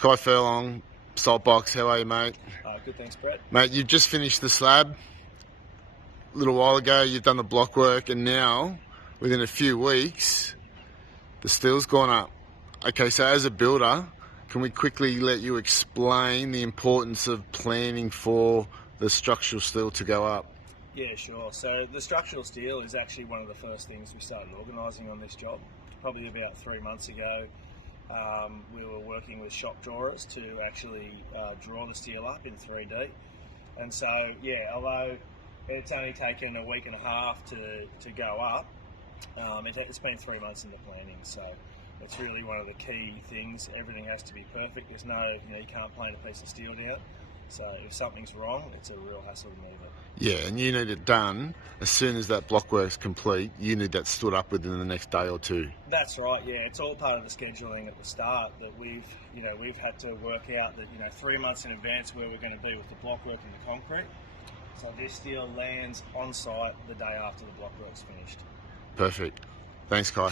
Kai Furlong, Saltbox, how are you, mate? Good, thanks, Brett. Mate, you've just finished the slab. A little while ago, you've done the block work, and now, within a few weeks, the steel's gone up. Okay, so as a builder, can we quickly let you explain the importance of planning for the structural steel to go up? Yeah, sure. So the structural steel is actually one of the first things we started organising on this job. Probably about 3 months ago, we were working with shop drawers to actually draw the steel up in 3D. And so, yeah, although it's only taken a week and a half to go up, it's been 3 months in the planning. So it's really one of the key things. Everything has to be perfect. There's no, you can't plane a piece of steel down. So if something's wrong, it's a real hassle to move it. Yeah, and you need it done as soon as that block work's complete. You need that stood up within the next day or two. That's right. Yeah, it's all part of the scheduling at the start that we've had to work out that 3 months in advance where we're going to be with the block work and the concrete. So this steel lands on site the day after the block work's finished. Perfect. Thanks, Kai.